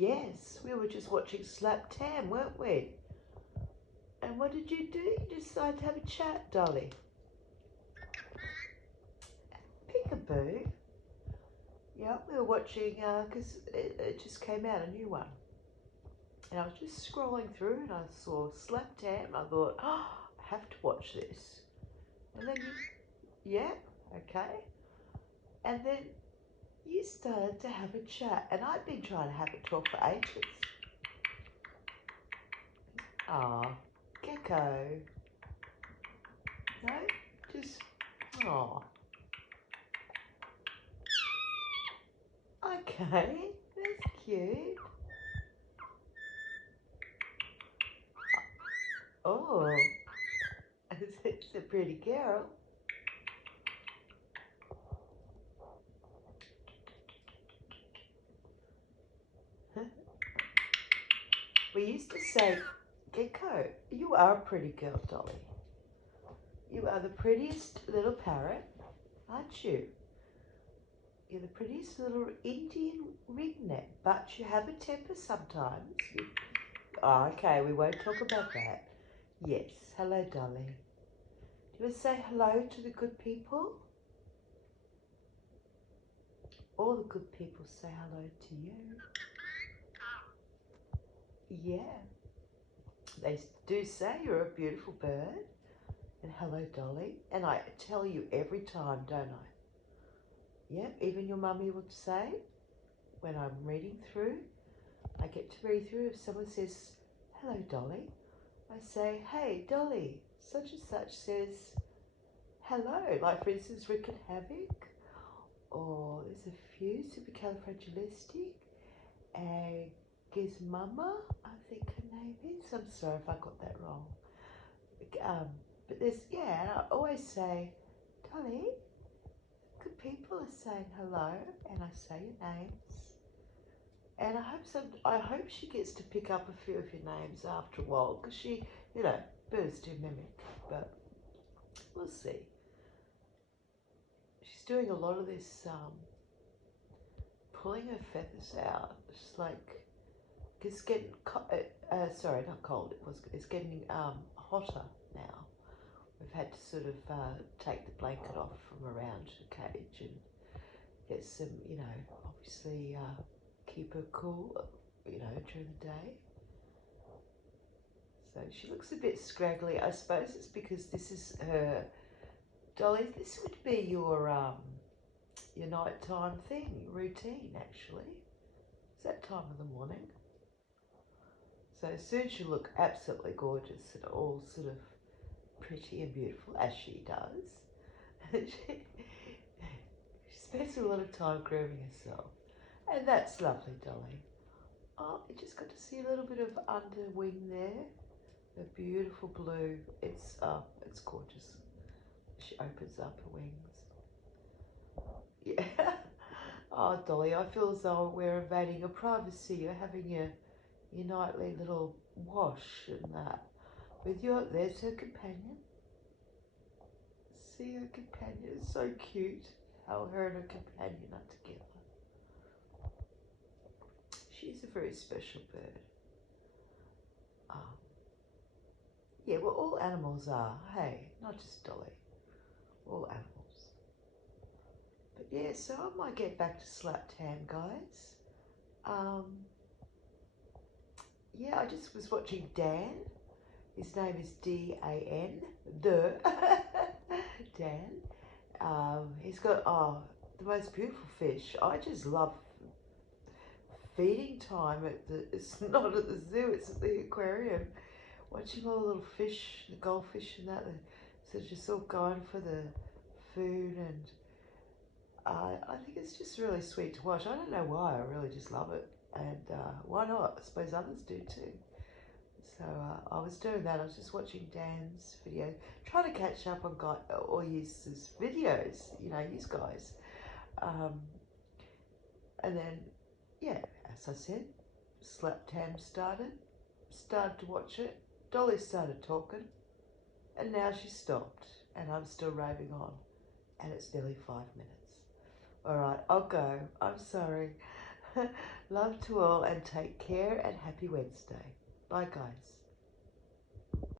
Yes, we were just watching Slap Tam, weren't we? And what did you do? You decided to have a chat, Dolly. Peekaboo? Yeah, we were watching, because it just came out, a new one. And I was just scrolling through and I saw Slap Tam. I thought, oh, I have to watch this. And then, yeah, okay. And then you started to have a chat. And I'd been trying to have a talk for ages. Ah, gecko. No? Just, oh. Okay, that's cute. Oh, it's a pretty girl. We used to say, Gecko, you are a pretty girl, Dolly. You are the prettiest little parrot, aren't you? You're the prettiest little Indian ringnet, but you have a temper sometimes. Oh, okay, we won't talk about that. Yes, hello, Dolly. Do you want to say hello to the good people? All the good people say hello to you. Yeah. They do say you're a beautiful bird. And hello, Dolly. And I tell you every time, don't I? Yep, even your mummy would say, when I'm reading through, I get to read through, if someone says, hello, Dolly, I say, hey, Dolly, such and such says, hello. Like, for instance, Rick and Havoc, or there's a few, Supercalifragilistic, and Gizmama, I think her name is. I'm sorry if I got that wrong. But there's, yeah, I always say, Dolly, good people are saying hello, and I say your names. And I hope she gets to pick up a few of your names after a while, because she, birds do mimic, but we'll see. She's doing a lot of this, pulling her feathers out. It's like, it's getting, sorry, not cold, it's getting hotter now. We've had to sort of take the blanket off from around the cage and get some, obviously keep her cool, during the day. So she looks a bit scraggly. I suppose it's because this is her, Dolly, this would be your nighttime routine actually. It's that time of the morning. So soon she'll look absolutely gorgeous and all sort of pretty and beautiful, as she does. she spends a lot of time grooming herself. And that's lovely, Dolly. Oh, you just got to see a little bit of under wing there. The beautiful blue. It's gorgeous. She opens up her wings. Yeah. Oh, Dolly, I feel as though we're invading your privacy. You're having your nightly little wash and that. There's her companion. See her companion. It's so cute how her and her companion are together. She's a very special bird. Yeah, well, all animals are. Hey, not just Dolly. All animals. But yeah, so I might get back to Slap Tam, guys. Yeah, I just was watching Dan. His name is D-A-N. Dan. He's got, the most beautiful fish. I just love feeding time it's not at the zoo, it's at the aquarium. Watching all the little fish, the goldfish and that, so just all going for the food, and I think it's just really sweet to watch. I don't know why, I really just love it, and why not? I suppose others do too. So I was doing that. I was just watching Dan's video, trying to catch up on all his videos, you guys. And then, yeah, as I said, Slap Tam started to watch it. Dolly started talking, and now she stopped, and I'm still raving on, and it's nearly 5 minutes. All right, I'll go. I'm sorry. Love to all and take care and happy Wednesday. Bye, guys.